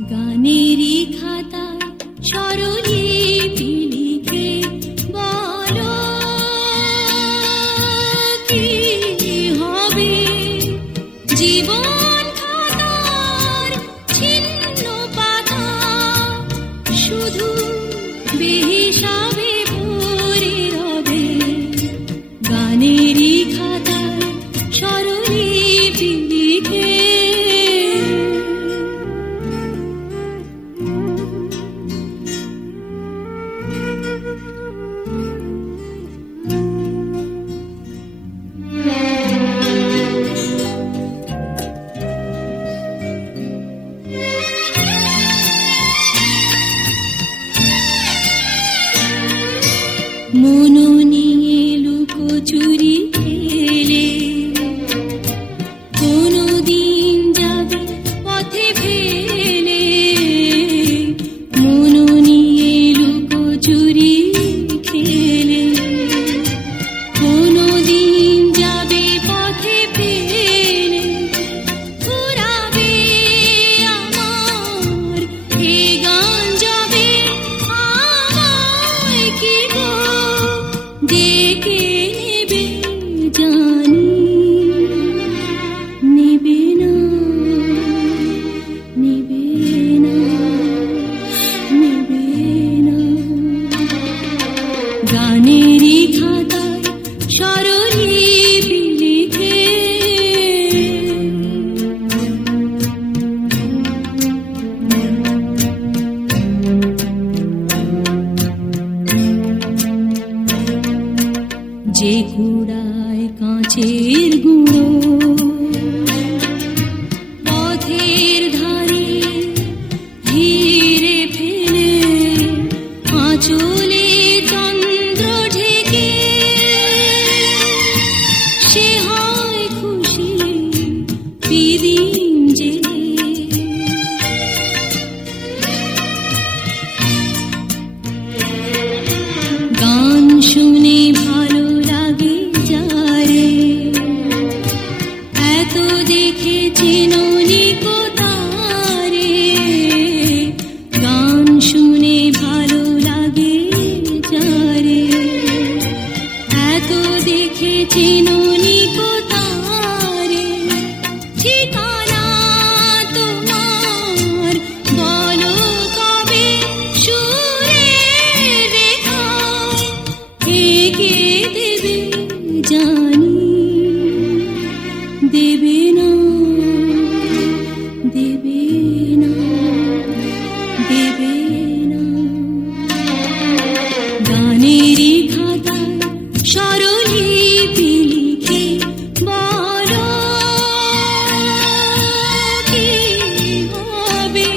গানেরই খাতায় স্বরলিপি লিখে বলো কি হবে জীবন খাতার ছিন্ন পাতা শুধু বেহিসাবে ভরে রবে গানেরই খাতায় স্বরলিপি লিখে। মনো নিয়ে লুকোচুরি খেলে কোনদিন যাবে পথে ফেলে মনো নিয়ে লুকোচুরি খেলে কোনদিন যাবে পথে ফেলে ঘুরাবে আমার এ গান যাবে আমায় কি গো ডেকে নেবে জানি নেবে না নেবে না নেবে না গানেরই খাতায় স্বরলিপি লিখে। যে কুড়ায় কাঁচের গুঁড়ো পথের ধারে হিরে ফেলে আঁচলে চন্দ্র ঢেকে সে হয় খুশি বিদিন জেলে গান শুনে ভালো লাগে যারে এত দেখে চিনুনি কোতারে গান শুনে ভালো লাগে যারে এত দেখে চিনুনি কোতারে ঠিকানা তোমার বলো কবে সুরের রেখায় এঁকে দেবে জানি দেবে না দেবে না দেবে না গানেরই খাতায় স্বরলিপি লিখে বলো কি হবে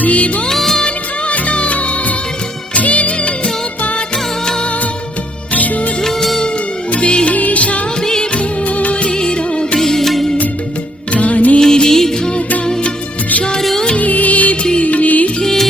জীবন খাতার ছিন্ন পাতা শুধু বেহিসাবে ভরে রবে গানেরই খাতায় স্বরলিপি লিখে।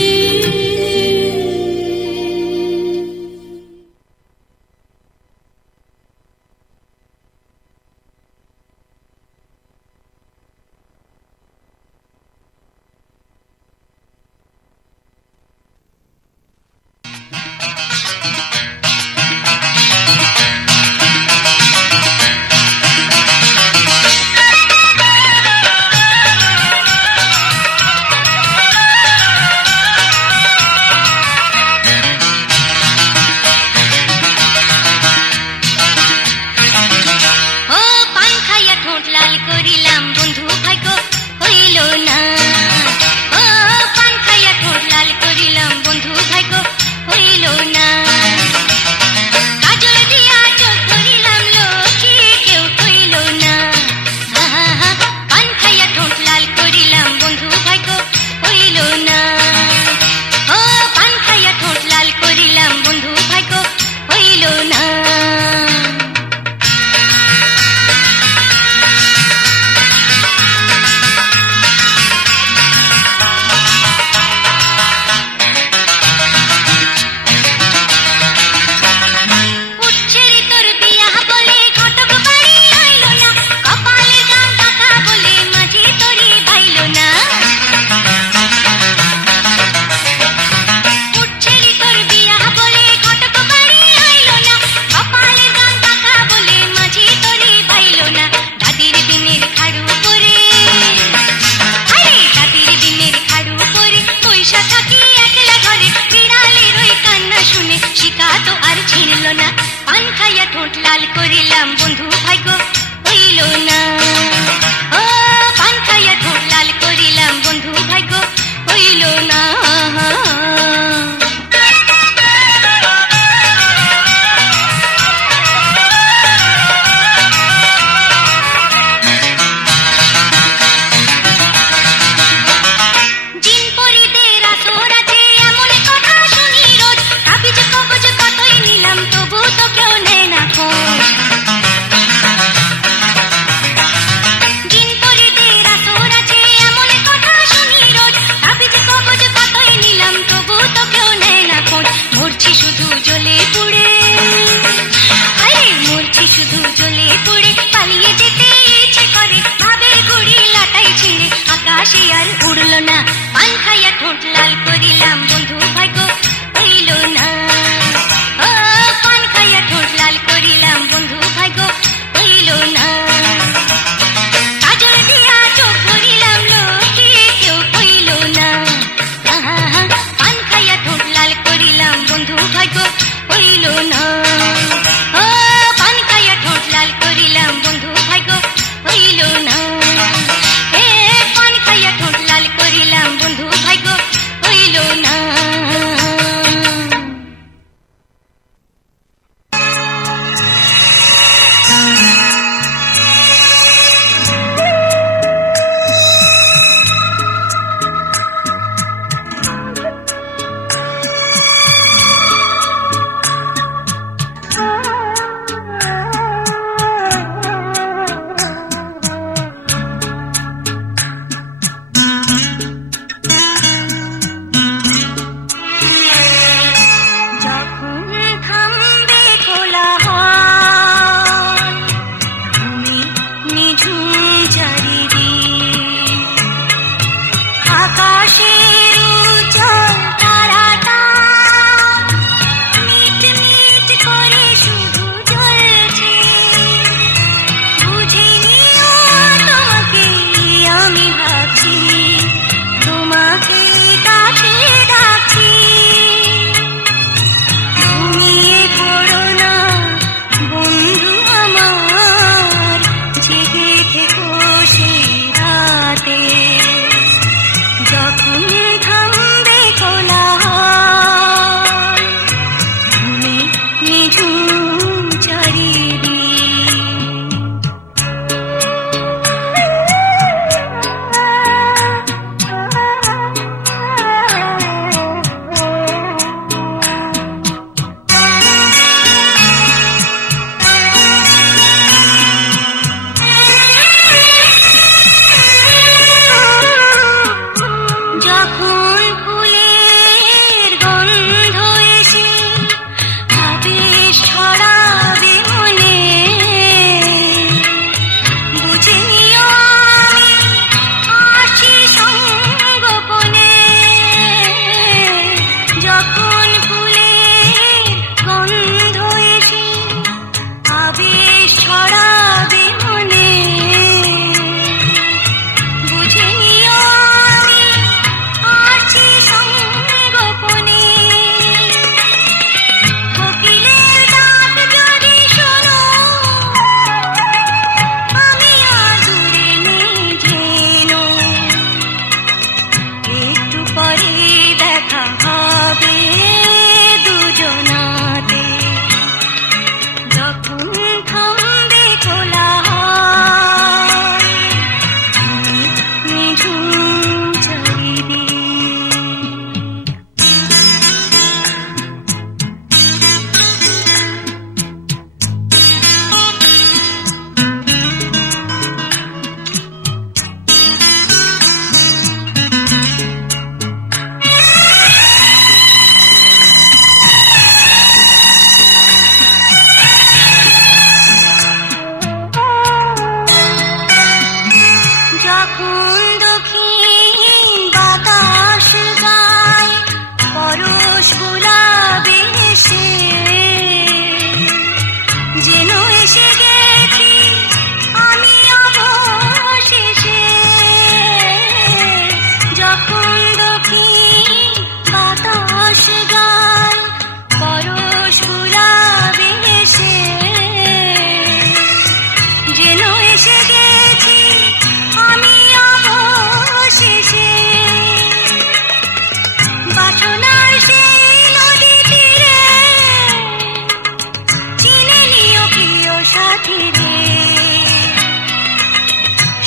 হলো না, পান খাইয়া ঠোঁট লাল করিলাম, বন্ধু ভাগ্য হইল না। ও পান খাইয়া ঠোঁট লাল করিলাম, বন্ধু ভাগ্য হইল না। কাজল দিয়া চোখ ধরিলাম, লোকে কেউ হইল না। পান খাইয়া ঠোঁট লাল করিলাম, বন্ধু ভাগ্য হইল না। ও পান খাইয়া ঠোঁট লাল করিলাম, বন্ধু ভাগ্য হইল না। এ পান খাইয়া ঠোঁট লাল করিলাম, বন্ধু ভাগ্য হইল না।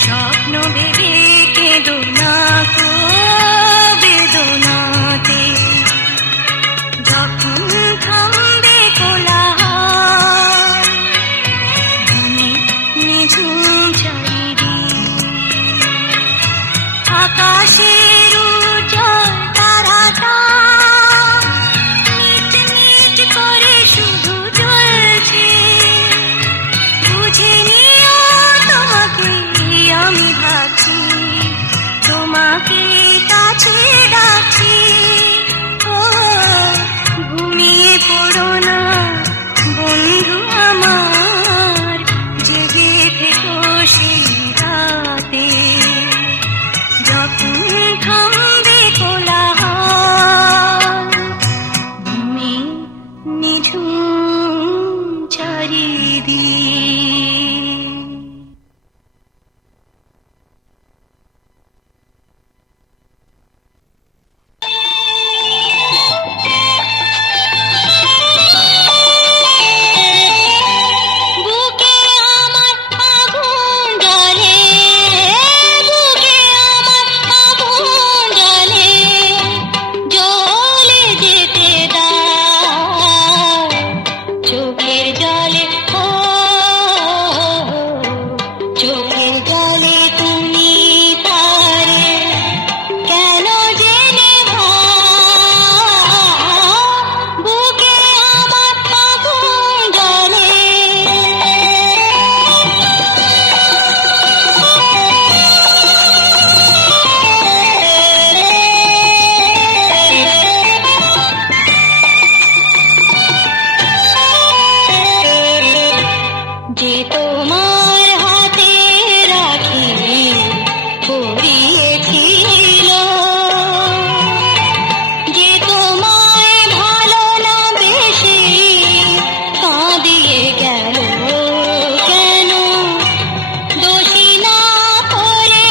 স্বপ্ন ভেবে কেঁদো না গো। ডাকছি ডাকছি ও ঘুমিয়ে পড়ো না বন্ধু আমার, জেগে থেকো সেই রাতে যখন থামবে কোলাহল, ঘুমে নিঝুম চারিদিক। বুকে আমার আগুন জ্বলে, বুকে আমার আগুন জ্বলে, জ্বলে যেতে দাও চোখের জলে, ও চোখের জলে তুমি তারে কেন জেনে বুকে আমার আগুন জ্বলে। যে তোমার হাতে রাখি পরিয়েছিল, যে তোমায় ভালো না বেশি কাঁদিয়ে গেল কেন, দোষী না করে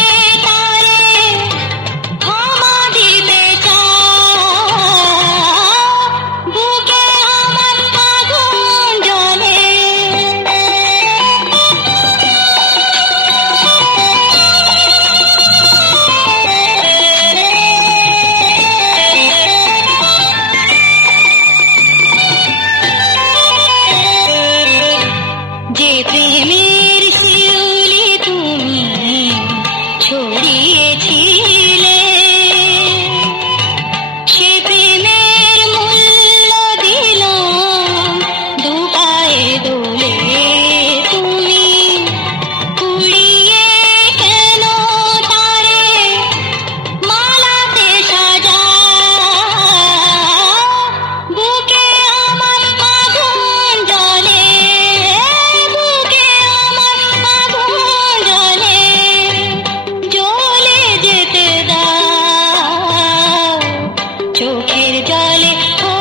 তারে ক্ষমা দিতে চাও, বুকে আমার আগুন জ্বলে। যে প্রেমের শিউলি তুমি ছড়িয়েছিলে, সে প্রেমের মূল্য দিলাম দু পায়ে দোলে, তুমি কুড়িয়ে কেন তারে মালাতে সাজাও, বুকে আমার আগুন জ্বলে, বুকে আমার আগুন জ্বলে, জ্বলে যেতে দাও চোখের জলে, ও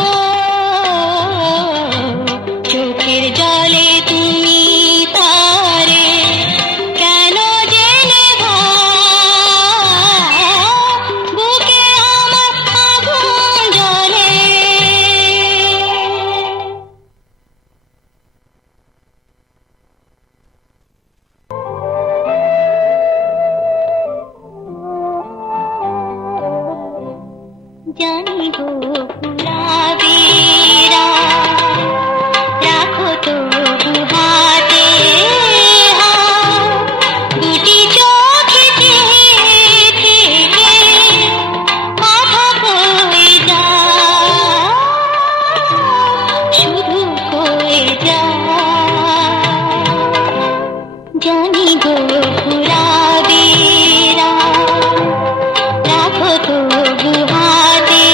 চোখের জলে তুমি তারে কেন জেনে বুকে আমার আগুন জ্বলে। জানি গো ফুলাবিরা রাখো তো হাতে দুটি চোখে থেকে কথা কয়ে যা, শুধু কয়ে যা। জানি গো ফুলাবিরা রাখো তো হাতে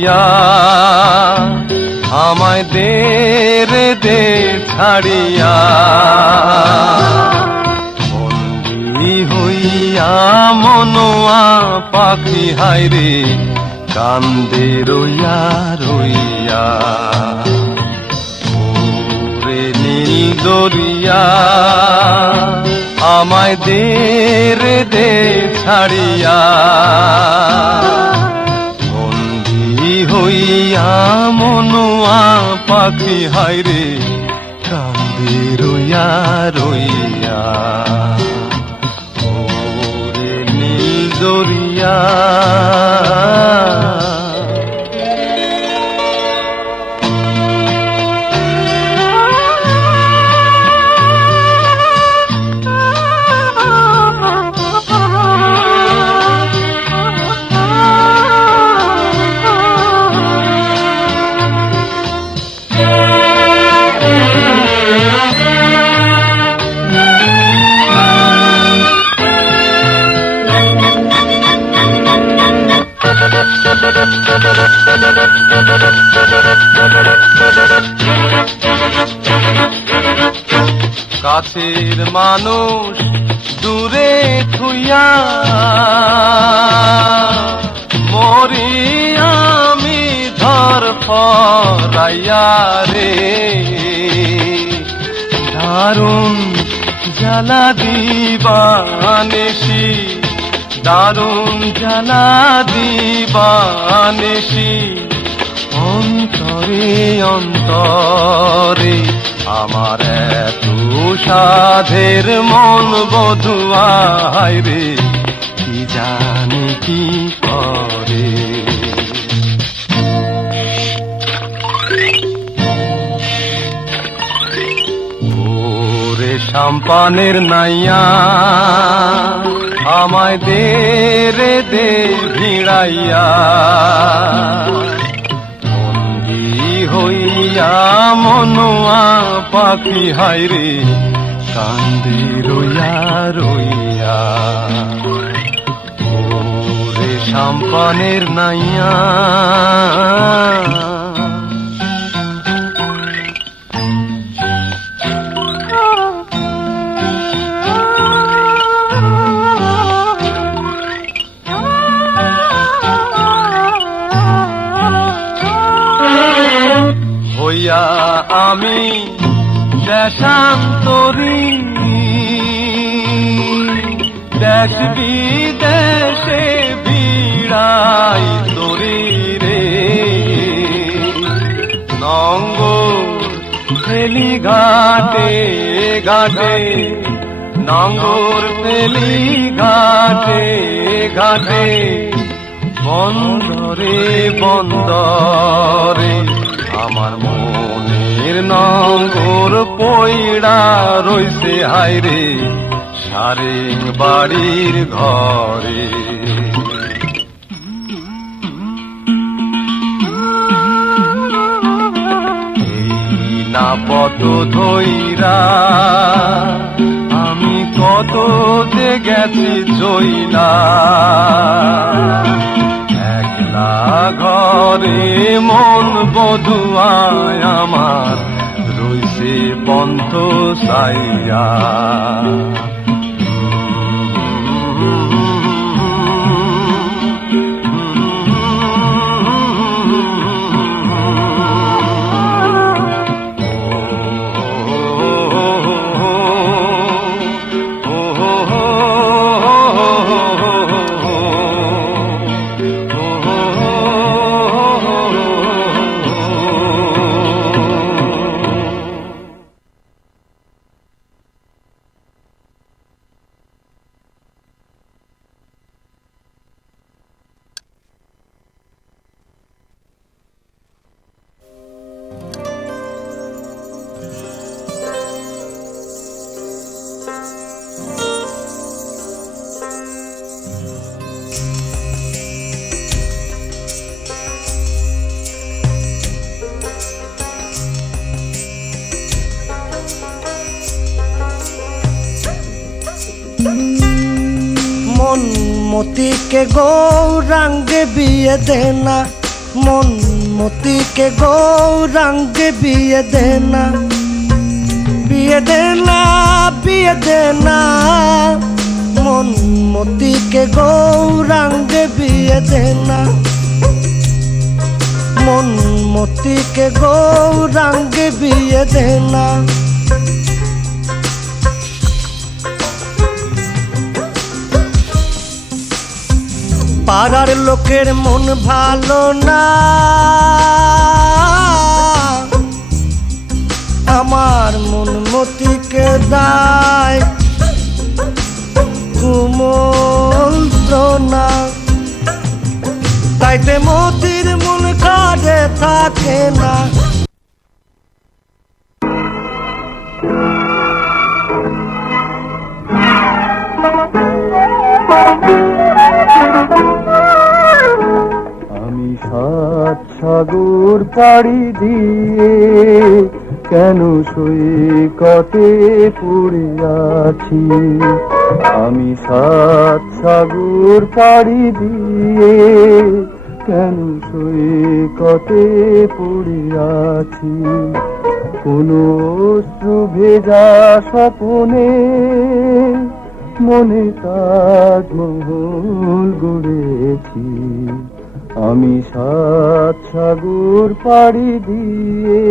হইয়া আমায় দে রে দে ছাড়িয়া বন্দী হইয়া মনোয়া পাখি হায়রে কান্দে রইয়া রইয়া ওরে নীল দরিয়া আমায় দে রে দে ছাড়িয়া বন্দী হইয়া মনোয়া পাখি হায়রে কান্দে রইয়া রইয়া ওরে নীল দরিয়া কাছের মানুষ দূরে থুইয়া মরি আমি ধর ফরাইয়া রে দারুণ জ্বালা দিবানেশি দারুণ জ্বালা দিবানেশি অন্তরে অন্তরে আমার এত সাধের মন বধুয়ায় রে কি জানি কি করে ওরে সাম্পানের নাইয়া আমায় দে রে দে ভিড়াইয়া হইয়া মনোয়া পাখি হায়রে কান্দে রইয়া রইয়া ওরে সাম্পানের নাইয়া হইয়া আমি দেশান্তরী দেশ বিদেশে বিড়াই তরি রে নঙ্গর ফেলি ঘাটে ঘাটে নঙ্গর ফেলি ঘাটে ঘাটে বন্দরে বন্দরে আমার মনের নঙ্গর পইড়া রইছে হায়রে সারে বাড়ির ঘরে এই না পত ধইরা আমি কত যে গেছি জইলা একলা ঘরে মন বধুয়ায় আমার রইছে পন্থ সাইয়া মন মতিকে গৌরাঙ্গে বিয়ে দেনা মন মতিকে গৌরাঙ্গে বিয়ে দেনা, বিয়ে দেনা, বিয়ে দেনা, মন মতিকে গৌরাঙ্গে বিয়ে দেনা, মন মতিকে গৌরাঙ্গে বিয়ে দেনা। পাড়ার লোকের মন ভালো না, আমার মন মতিকে দায় কুমন্ত্রণা, তাইতে মতির মন কাজে থাকে না। আমি সাত সাগর পাড়ি দিয়ে কেন সৈকতে পড়ে আছি, আমি সাত সাগর পাড়ি দিয়ে কেন সৈকতে পড়ে আছি। কোনো অশ্রু ভেজা স্বপনে মনে তাজমহল গড়েছি, আমি সাত সাগর পাড়ি দিয়ে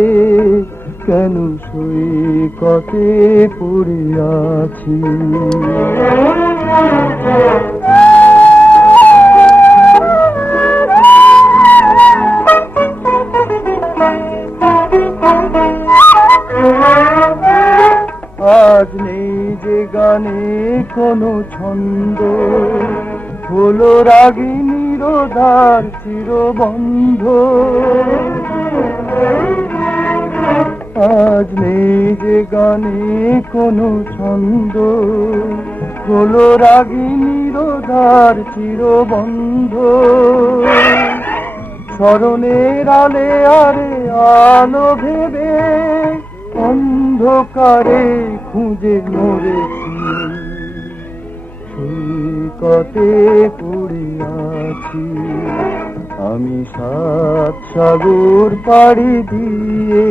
কেন সৈকতে পড়ে আছি। আজ নেই যে গানে কোনো ছন্দ, হলো রাগিনী রোধার চিরবন্ধ। আজ নেই যে গানে কোনো ছন্দ, হলো রাগিনী রোধার চিরবন্ধ। স্মরণের আলে আরে আলো ভেবে অন্ধকারে খুঁজে মরেছি, সৈকতে পড়ে আছি, আমি সাত সাগর পাড়ি দিয়ে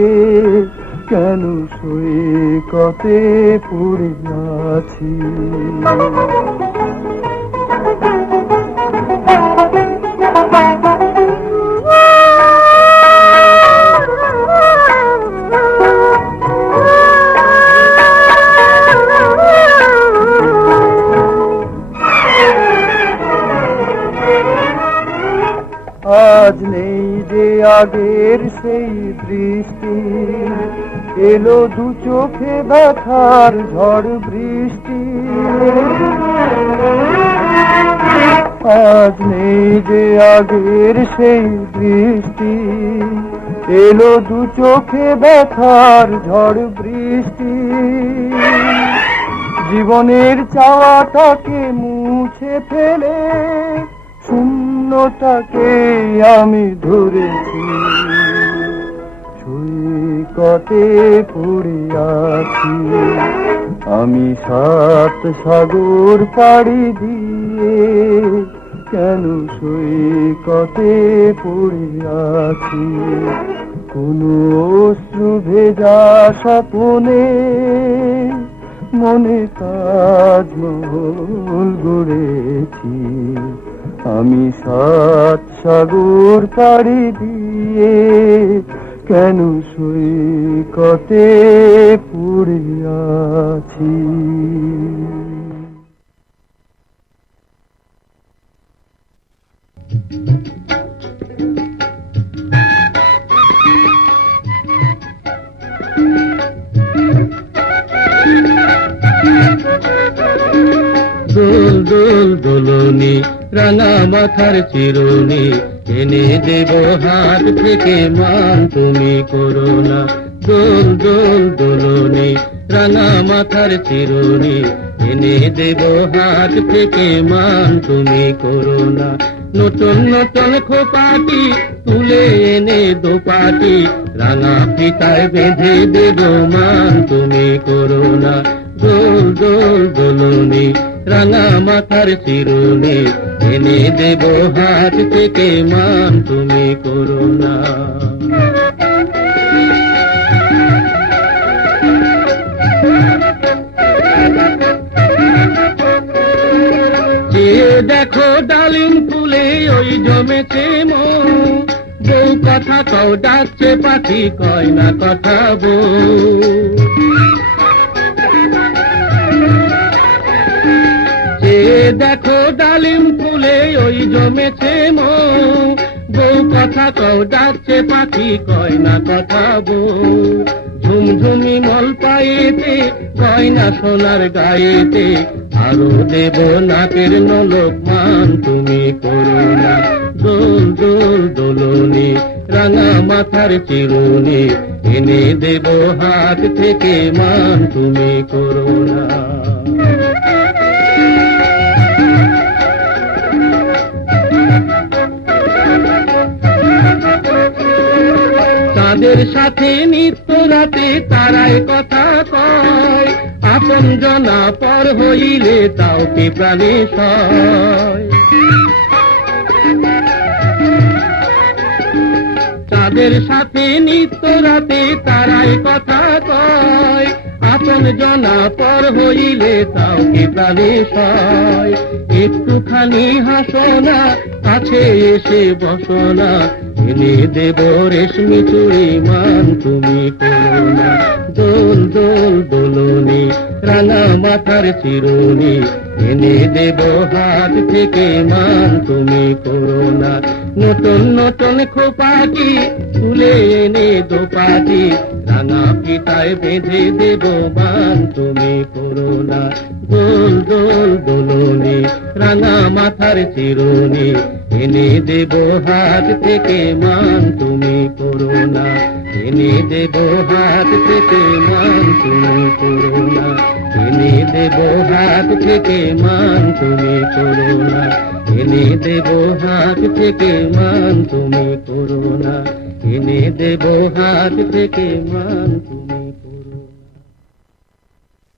কেন সৈকতে পড়ে আছি। আজ নেই যে আগের সেই দৃষ্টি, এলো দু চোখে ব্যথার ঝড় বৃষ্টি। আজ নেই যে আগের সেই দৃষ্টি, এলো দু চোখে ব্যথার ঝড় বৃষ্টি। জীবনের চাওয়াটাকে মুছে ফেলে শূন্যটাকে আমি ধরেছি, সৈকতে পড়ে আছি, আমি সাত সাগর পাড়ি দিয়ে কেন সৈকতে পড়ে আছি। কোনো অশ্রু ভেজা স্বপনে মনে তাজমহল গড়েছি, আমি সাত সাগর পাড়ি দিয়ে কেন সৈকতে পড়ে আছি। দোল দোল দোলনি রাঙা মাথার চিরুনি, এনে দেব হাত থেকে মান তুমি করো না। দোল দোল দোলনি রাঙা মাথার চিরুনি, এনে দেব হাত থেকে মান তুমি করো না। নতুন নতুন খোপাটি তুলে এনে দোপাটি, রাঙা ফিতায় বেঁধে দেব মান তুমি করো না। দোল দোল দোলনি রাঙা মাথার চিরুনি এনে দেব হাত থেকে মান তুমি করো না। চেয়ে দেখো ডালিম ফুলে ওই জমেছে মন, বউ কথা কও ডাকছে পাখি কয় না কথা বউ। চেয়ে দেখো ডালিম ফুলে ওই জমেছে মন, বউ কথা কও ডাকছে পাখি কয় না কথা বউ। ঝুমঝুমি মল পায়েতে গয়না সোনার গায়েতে আরো দেব নাকের নলক মান তুমি করো না। দোল দোল দোলনি রাঙা মাথার চিরুনি এনে দেব হাত থেকে মান তুমি করো না। তাদের সাথে নিত্য রাতে তারাই কথা কয়, আপন জনা পর হইলে তাও কি প্রাণে সয়। তাদের সাথে নিত্য রাতে তারাই কথা কয়, আপন জনা পর হইলে তাও কি প্রাণে সয়। একটুখানি হাসো না, কাছে এসে বসো না, এনে দেব রেশমি চুড়ি মান তুমি করো না। দোল দোল দোলনি রাঙা মাথার চিরুনি এনে দেব হাত থেকে মান তুমি করো না। নতুন নতুন খোপাটি তুলে এনে দোপাটি রাঙা পিতায় বেঁধে দেব মান তুমি করো না। দোল দোল দোলনি রাঙা মাথার চিরুনি এনে দেব হাত থেকে মান তুমি করো না। এনে দেব হাত থেকে মান তুমি করো না। এনে দেব হাত থেকে মান তুমি করো না। এনে দেব হাত থেকে মান তুমি করো না। এনে দেব হাত থেকে মান তুমি